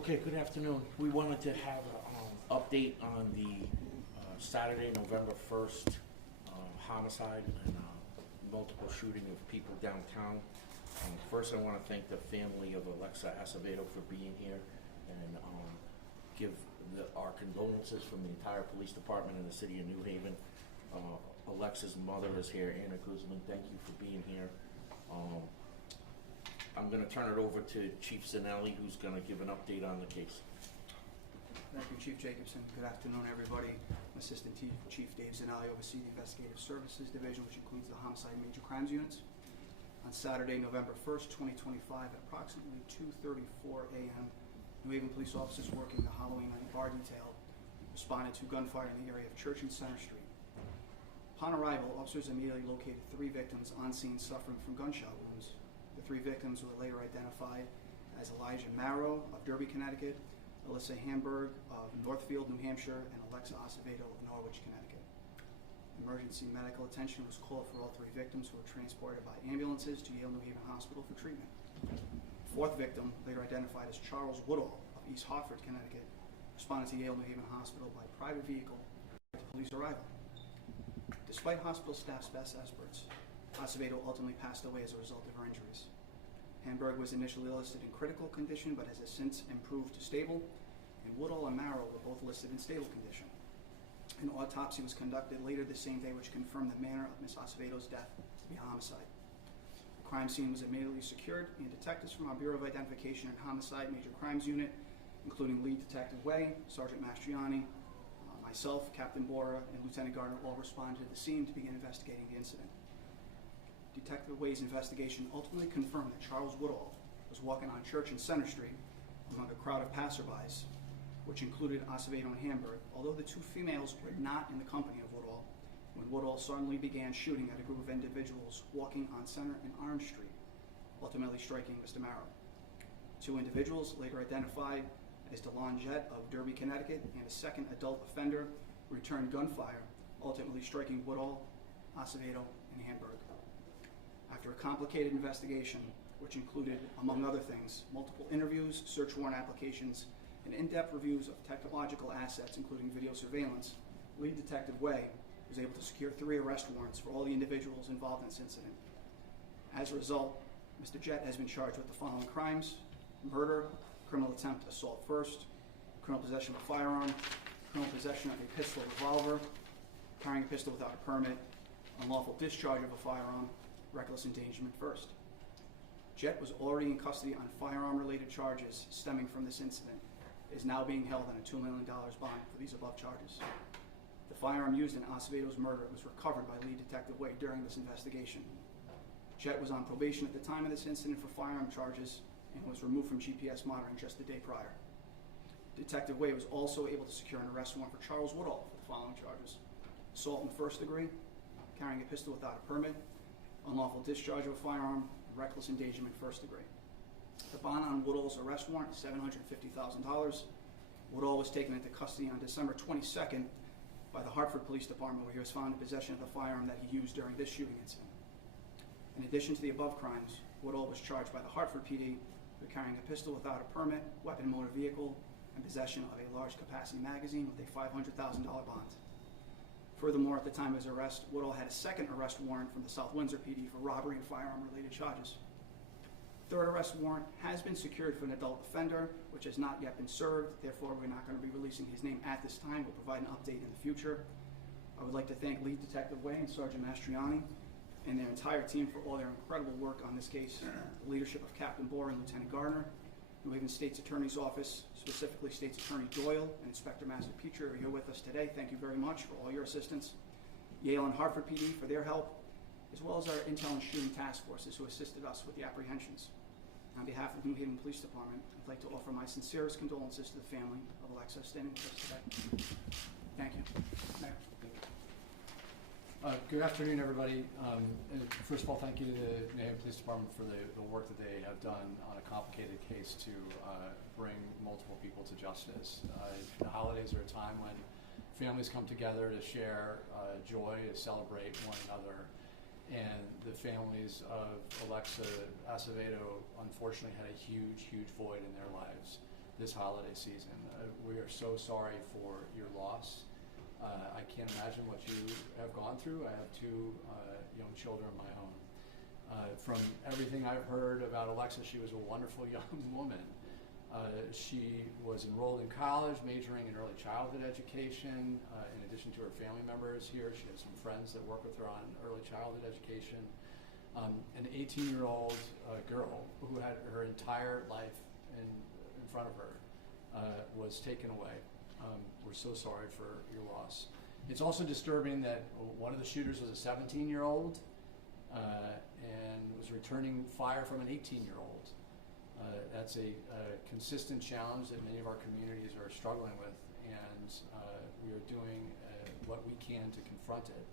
Okay, good afternoon. We wanted to have an update on the Saturday, November 1st homicide and multiple shooting of people downtown. First, I want to thank the family of Alexa Acevedo for being here and give our condolences from the entire police department in the city of New Haven. Alexa's mother is here, Anna Guzman. Thank you for being here. I'm going to turn it over to Chief Zanelli, who's going to give an update on the case. Thank you, Chief Jacobson. Good afternoon, everybody. I'm Assistant Chief Dave Zanelli, oversee the Investigative Services Division, which includes the Homicide and Major Crimes Units. On Saturday, November 1st, 2025, at approximately 2:34 a.m., New Haven police officers working the Halloween night bar detail responded to gunfire in the area of Church and Center Street. Upon arrival, officers immediately located 3 victims on scene suffering from gunshot wounds. The 3 victims were later identified as Elijah Marrow of Derby, Connecticut, Alyssa Hamburg of Northfield, New Hampshire, and Alexa Acevedo of Norwich, Connecticut. Emergency medical attention was called for all 3 victims, who were transported by ambulances to Yale New Haven Hospital for treatment. The 4th victim, later identified as Charles Woodall of East Hartford, Connecticut, responded to Yale New Haven Hospital by private vehicle to police arrival. Despite hospital staff's best efforts, Acevedo ultimately passed away as a result of her injuries. Hamburg was initially listed in critical condition, but has since improved to stable, and Woodall and Marrow were both listed in stable condition. An autopsy was conducted later the same day, which confirmed the manner of Ms. Acevedo's death to be a homicide. The crime scene was immediately secured, and detectives from our Bureau of Identification and Homicide Major Crimes Unit, including Lead Detective Way, Sergeant Mastriani, myself, Captain Bora, and Lieutenant Gardner, all responded to the scene to begin investigating the incident. Detective Way's investigation ultimately confirmed that Charles Woodall was walking on Church and Center Street among a crowd of passerbys, which included Acevedo and Hamburg, although the 2 females were not in the company of Woodall, when Woodall suddenly began shooting at a group of individuals walking on Center and Orange Street, ultimately striking Mr. Marrow. 2 individuals, later identified as DeLon Jett of Derby, Connecticut, and a second adult offender, returned gunfire, ultimately striking Woodall, Acevedo, and Hamburg. After a complicated investigation, which included, among other things, multiple interviews, search warrant applications, and in-depth reviews of technological assets, including video surveillance, Lead Detective Way was able to secure 3 arrest warrants for all the individuals involved in this incident. As a result, Mr. Jett has been charged with the following crimes: murder, criminal attempt assault first, criminal possession of a firearm, criminal possession of a pistol or revolver, carrying a pistol without a permit, unlawful discharge of a firearm, reckless endangerment first. Jett was already in custody on firearm-related charges stemming from this incident. It is now being held on a $2 million bond for these above charges. The firearm used in Acevedo's murder was recovered by Lead Detective Way during this investigation. Jett was on probation at the time of this incident for firearm charges and was removed from GPS monitoring just the day prior. Detective Way was also able to secure an arrest warrant for Charles Woodall for the following charges: assault in the first degree, carrying a pistol without a permit, unlawful discharge of a firearm, and reckless endangerment first degree. The bond on Woodall's arrest warrant is $750,000. Woodall was taken into custody on December 22nd by the Hartford Police Department, where he was found in possession of the firearm that he used during this shooting incident. In addition to the above crimes, Woodall was charged by the Hartford PD with carrying a pistol without a permit, weapon and motor vehicle, and possession of a large capacity magazine with a $500,000 bond. Furthermore, at the time of his arrest, Woodall had a second arrest warrant from the South Windsor PD for robbery and firearm-related charges. Third arrest warrant has been secured for an adult offender, which has not yet been served. Therefore, we're not going to be releasing his name at this time. We'll provide an update in the future. I would like to thank Lead Detective Way and Sergeant Mastriani and their entire team for all their incredible work on this case. The leadership of Captain Bora and Lieutenant Gardner, New Haven State's Attorney's Office, specifically State's Attorney Doyle and Inspector Master Petrie, are here with us today. Thank you very much for all your assistance. Yale and Hartford PD for their help, as well as our Intel and Shooting Task Forces who assisted us with the apprehensions. On behalf of the New Haven Police Department, I'd like to offer my sincerest condolences to the family of Alexa standing with us today. Thank you. Mayor. Good afternoon, everybody. First of all, thank you to the New Haven Police Department for the work that they have done on a complicated case to bring multiple people to justice. The holidays are a time when families come together to share joy, to celebrate one another. And the families of Alexa Acevedo unfortunately had a huge, huge void in their lives. this holiday season. We are so sorry for your loss. I can't imagine what you have gone through. I have two young children of my own. From everything I've heard about Alexa, she was a wonderful young woman. She was enrolled in college, majoring in early childhood education. In addition to her family members here, she has some friends that work with her on early childhood education. An 18-year-old girl who had her entire life in front of her was taken away. We're so sorry for your loss. It's also disturbing that one of the shooters was a 17-year-old and was returning fire from an 18-year-old. That's a consistent challenge that many of our communities are struggling with, and we are doing what we can to confront it.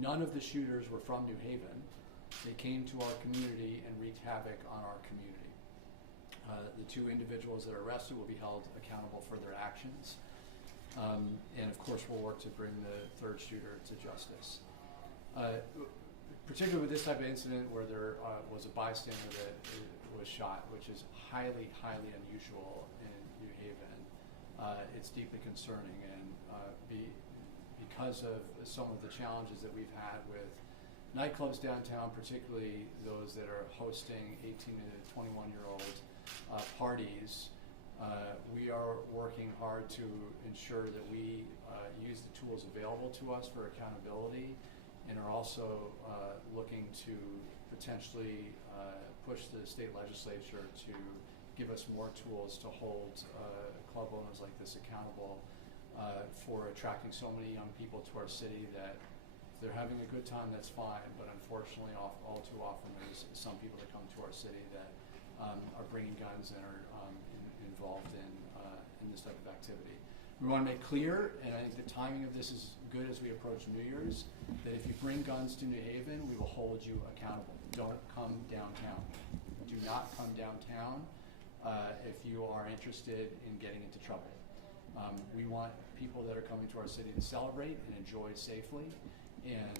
None of the shooters were from New Haven. They came to our community and wreaked havoc on our community. The two individuals that are arrested will be held accountable for their actions. And of course, we'll work to bring the third shooter to justice. Particularly with this type of incident where there was a bystander that was shot, which is highly, highly unusual in New Haven, it's deeply concerning. And because of some of the challenges that we've had with nightclubs downtown, particularly those that are hosting 18 to 21-year-old parties, we are working hard to ensure that we use the tools available to us for accountability, and are also looking to potentially push the state legislature to give us more tools to hold club owners like this accountable for attracting so many young people to our city that if they're having a good time, that's fine, but unfortunately all too often there's some people that come to our city that are bringing guns and are involved in this type of activity. We want to make clear, and I think the timing of this is good as we approach New Year's, that if you bring guns to New Haven, we will hold you accountable. Don't come downtown. Do not come downtown if you are interested in getting into trouble. We want people that are coming to our city to celebrate and enjoy safely, and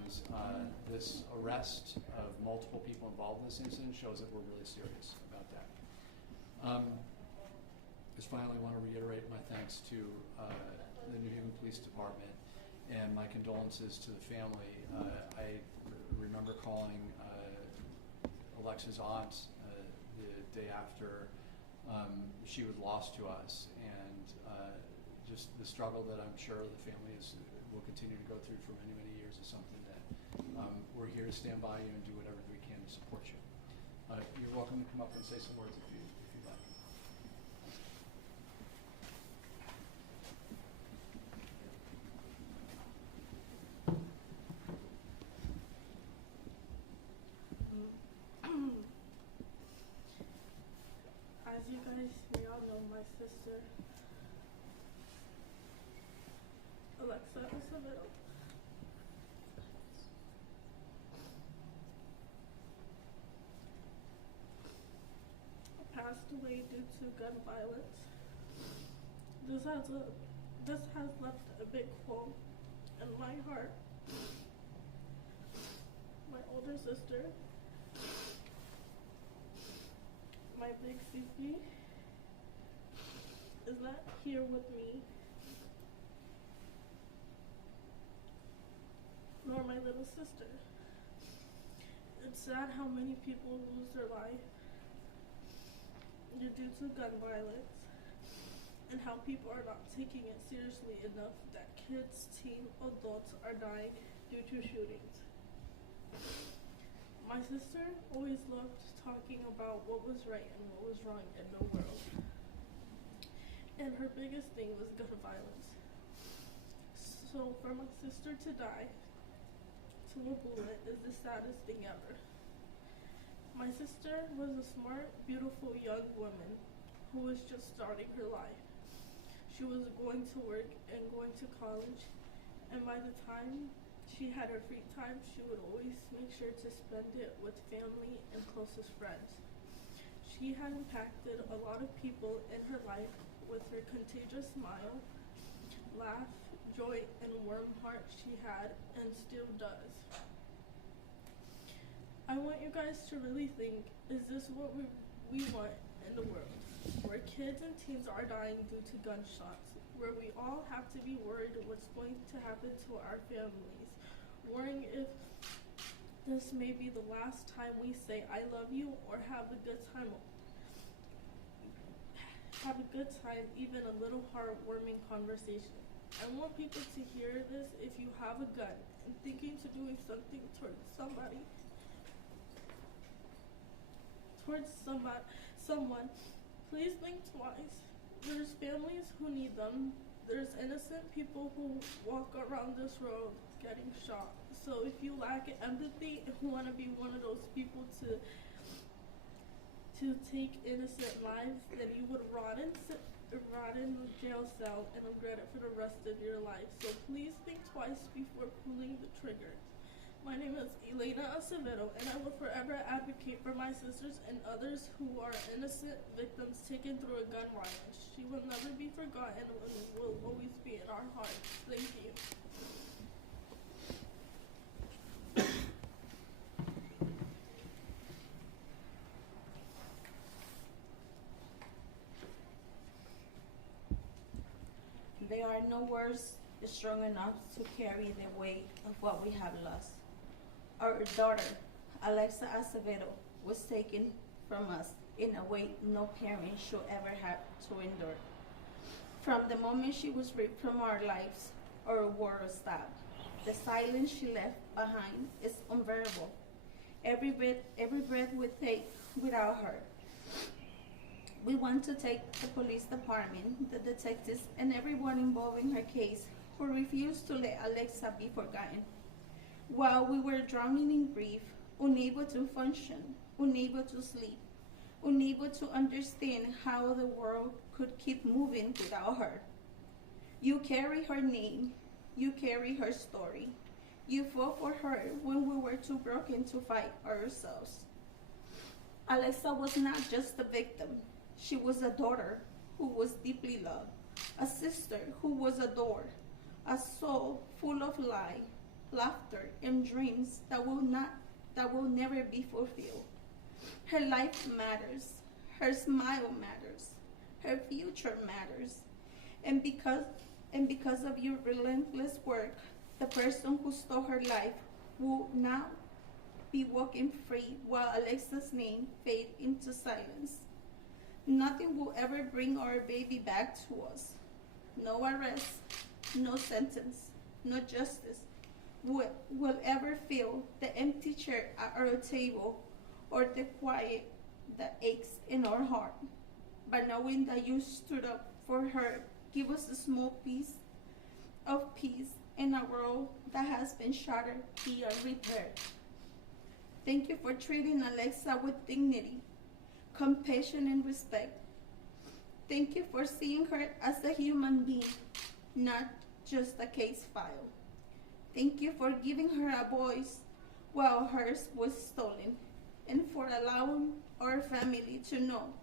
this arrest of multiple people involved in this incident shows that we're really serious about that. Just finally want to reiterate my thanks to the New Haven Police Department and my condolences to the family. I remember calling Alexa's aunt the day after she was lost to us, and just the struggle that I'm sure the family will continue to go through for many, many years is something that we're here to stand by you and do whatever we can to support you. You're welcome to come up and say some words if you'd like. As you guys may all know, my sister, Alexa Acevedo, passed away due to gun violence. This has left a big hole in my heart. My older sister, my big sissy, is not here with me, nor my little sister. It's sad how many people lose their life due to gun violence, and how people are not taking it seriously enough that kids, teens, adults are dying due to shootings. My sister always loved talking about what was right and what was wrong in the world. And her biggest thing was gun violence. So for my sister to die to a bullet is the saddest thing ever. My sister was a smart, beautiful young woman who was just starting her life. She was going to work and going to college, and by the time she had her free time, she would always make sure to spend it with family and closest friends. She had impacted a lot of people in her life with her contagious smile, laugh, joy, and warm heart she had and still does. I want you guys to really think, is this what we want in the world? where kids and teens are dying due to gunshots, where we all have to be worried what's going to happen to our families, worrying if this may be the last time we say I love you or have a good time, even a little heartwarming conversation. I want people to hear this. If you have a gun and thinking to doing something towards someone, please think twice. There's families who need them. There's innocent people who walk around this road getting shot. So if you lack empathy and who want to be one of those people to take innocent lives, then you would rot in the jail cell and regret it for the rest of your life. So please think twice before pulling the trigger. My name is Elena Acevedo, and I will forever advocate for my sisters and others who are innocent victims taken through a gun violence. She will never be forgotten and will always be in our hearts. Thank you. There are no words strong enough to carry the weight of what we have lost. Our daughter, Alexa Acevedo, was taken from us in a way no parent should ever have to endure. From the moment she was ripped from our lives, our world stopped. The silence she left behind is unbearable. Every breath we take without her. We want to thank the police department, the detectives, and everyone involved in her case who refused to let Alexa be forgotten. While we were drowning in grief, unable to function, unable to sleep, unable to understand how the world could keep moving without her. You carry her name, you carry her story. You fought for her when we were too broken to fight ourselves. Alexa was not just a victim. She was a daughter who was deeply loved, a sister who was adored, a soul full of life, laughter, and dreams that will never be fulfilled. Her life matters, her smile matters, her future matters, and because of your relentless work, the person who stole her life will now be walking free while Alexa's name fades into silence. Nothing will ever bring our baby back to us. No arrest, no sentence, no justice will ever fill the empty chair at our table or the quiet that aches in our heart. But knowing that you stood up for her, give us a small piece of peace in a world that has been shattered beyond repair. Thank you for treating Alexa with dignity, compassion, and respect. Thank you for seeing her as a human being, not just a case file. Thank you for giving her a voice while hers was stolen, and for allowing our family to know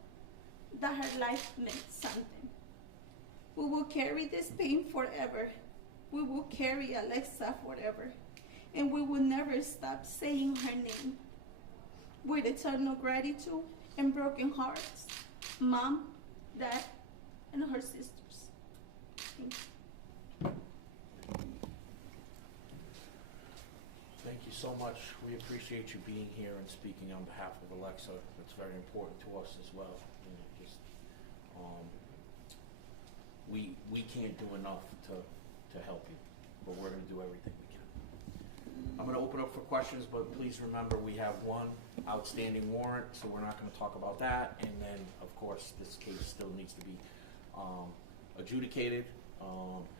that her life meant something. We will carry this pain forever. We will carry Alexa forever, and we will never stop saying her name. With eternal gratitude and broken hearts, Mom, Dad, and her sisters. Thank you. Thank you so much. We appreciate you being here and speaking on behalf of Alexa. It's very important to us as well. You know, just we can't do enough to help you, but we're going to do everything we can. I'm going to open up for questions, but please remember we have one outstanding warrant, so we're not going to talk about that. And then, of course, this case still needs to be adjudicated.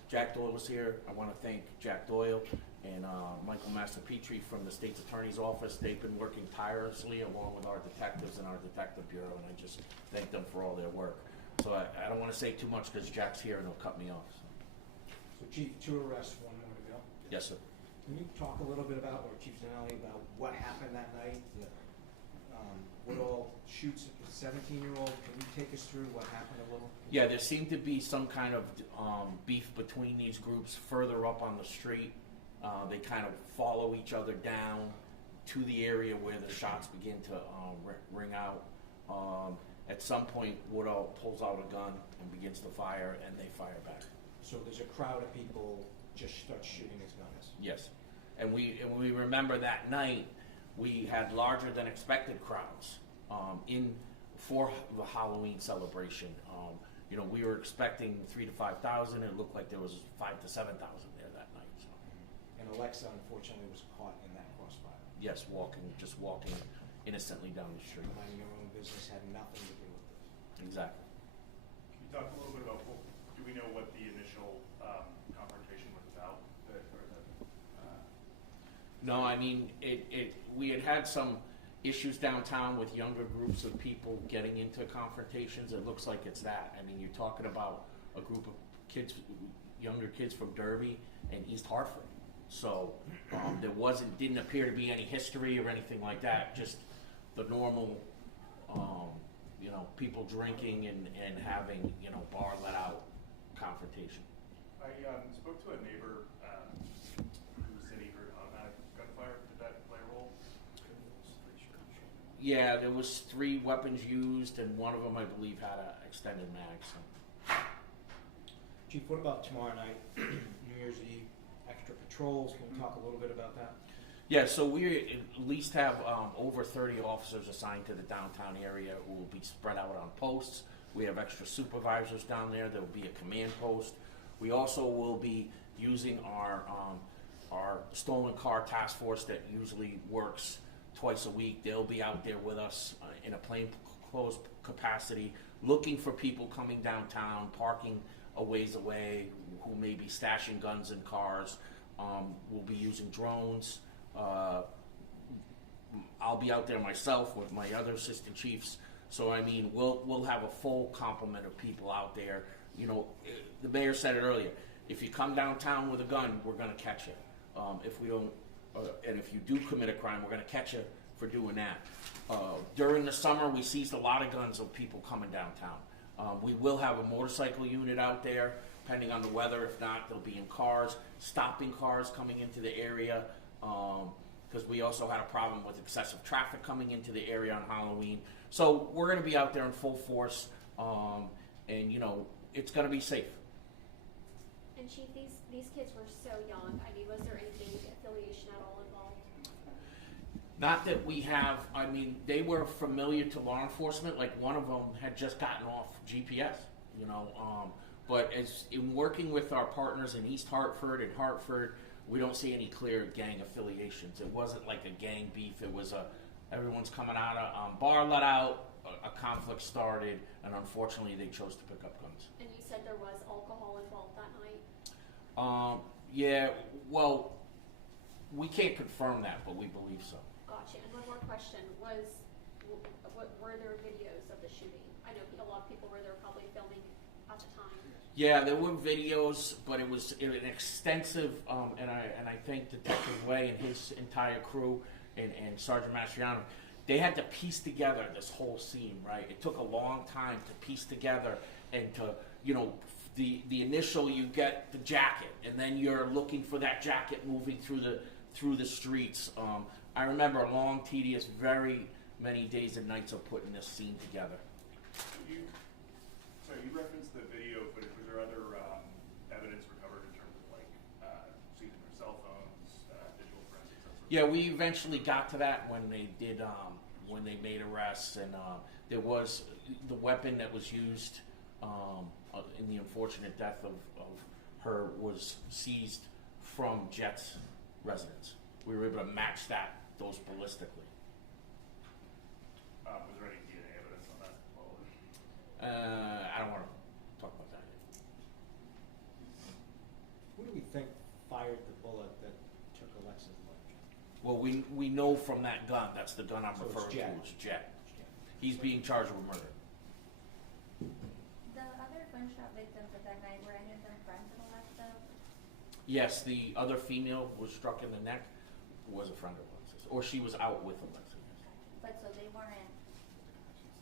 Jack Doyle was here. I want to thank Jack Doyle and Michael Master-Petrie from the State's Attorney's Office. They've been working tirelessly along with our detectives and our detective bureau, and I just thank them for all their work. So I don't want to say too much because Jack's here and he'll cut me off. So Chief, 2 arrests, 1 more to go. Yes, sir. Can you talk a little bit about, or Chief Zanelli, about what happened that night? Woodall shoots at the 17-year-old. Can you take us through what happened a little? Yeah, there seemed to be some kind of beef between these groups further up on the street. They kind of follow each other down to the area where the shots begin to ring out. At at some point, Woodall pulls out a gun and begins to fire, and they fire back. So there's a crowd of people just start shooting his guns. Yes. And we remember that night, we had larger than expected crowds for the Halloween celebration. You know, we were expecting 3,000 to 5,000. It looked like there was 5,000 to 7,000 there that night. So. And Alexa, unfortunately, was caught in that crossfire. Yes, just walking innocently down the street. Minding your own business, had nothing to do with this. Exactly. Can you talk a little bit about, do we know what the initial confrontation was about? No, I mean, we had some issues downtown with younger groups of people getting into confrontations. It looks like it's that. I mean, you're talking about a group of kids, younger kids from Derby and East Hartford. So there didn't appear to be any history or anything like that. Just the normal, you know, people drinking and having, you know, bar let out confrontation. I spoke to a neighbor who said he heard automatic gunfire. Did that play a role? Yeah, there was 3 weapons used, and one of them, I believe, had an extended mag. So. Chief, what about tomorrow night, New Year's Eve, extra patrols? Can you talk a little bit about that? Yeah, so we at least have over 30 officers assigned to the downtown area who will be spread out on posts. We have extra supervisors down there. There will be a command post. We also will be using our stolen car task force that usually works twice a week. They'll be out there with us in a plainclothes capacity, looking for people coming downtown, parking a ways away, who may be stashing guns in cars. We'll be using drones. I'll be out there myself with my other assistant chiefs. So I mean, we'll have a full complement of people out there. You know, the mayor said it earlier. If you come downtown with a gun, we're going to catch you. If we don't, and if you do commit a crime, we're going to catch you for doing that. During the summer, we seized a lot of guns of people coming downtown. We will have a motorcycle unit out there, depending on the weather. If not, they'll be in cars, stopping cars coming into the area. Because we also had a problem with excessive traffic coming into the area on Halloween. So we're going to be out there in full force, and you know, it's going to be safe. And Chief, these kids were so young. I mean, was there any gang affiliation at all involved? Not that we have. I mean, they were familiar to law enforcement. Like one of them had just gotten off GPS, you know. But as in working with our partners in East Hartford and Hartford, we don't see any clear gang affiliations. It wasn't like a gang beef. It was everyone's coming out of bar let out, a conflict started, and unfortunately they chose to pick up guns. And you said there was alcohol involved that night? Yeah, well, we can't confirm that, but we believe so. Gotcha. And one more question were there videos of the shooting? I know a lot of people were there probably filming at the time. Yeah, there were videos, but it was an extensive, and I thank Detective Way and his entire crew and Sergeant Mastriano. They had to piece together this whole scene, right? It took a long time to piece together and to, you know, the initial, you get the jacket, and then you're looking for that jacket moving through the streets. I remember long, tedious, very many days and nights of putting this scene together. You referenced the video footage. Was there other evidence recovered in terms of like seizing their cell phones, digital forensics, that sort of Yeah, we eventually got to that when they did, when they made arrests, and there was the weapon that was used in the unfortunate death of her was seized from Jet's residence. We were able to match those ballistically. Was there any DNA evidence on that? I don't want to talk about that yet. Who do we think fired the bullet that took Alexa's life? Well, we know from that gun, that's the gun I'm So it's referring Jet. to, it's Jet. He's being charged with murder. The other gunshot victims of that night, were any of them friends of Alexa? Yes, the other female was struck in the neck, was a friend of Alexis, or she was out with Alexis. But so they weren't,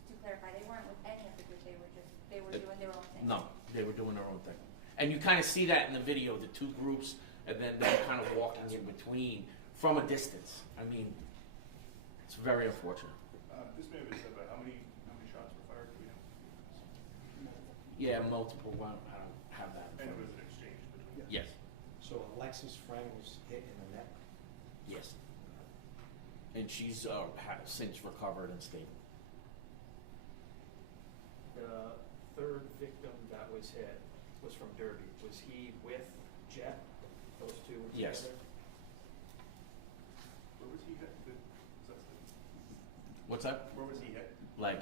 to clarify, they weren't with any of the group, they were doing their own thing? No, they were doing their own thing. And you kind of see that in the video, the two groups, and then they're kind of walking in between from a distance. I mean, it's very unfortunate. This may have been said, but how many shots were fired? Do we know? Yeah, multiple one, I don't have that. in And it front was of an me. exchange between. Yes, So Alexa's friend was hit in the neck? yes. And she's, since recovered and stable. The third victim that was hit was from Derby. Was he with Jet? Those two were Yes. together? Where was he hit? What's that? Where was he hit? Leg.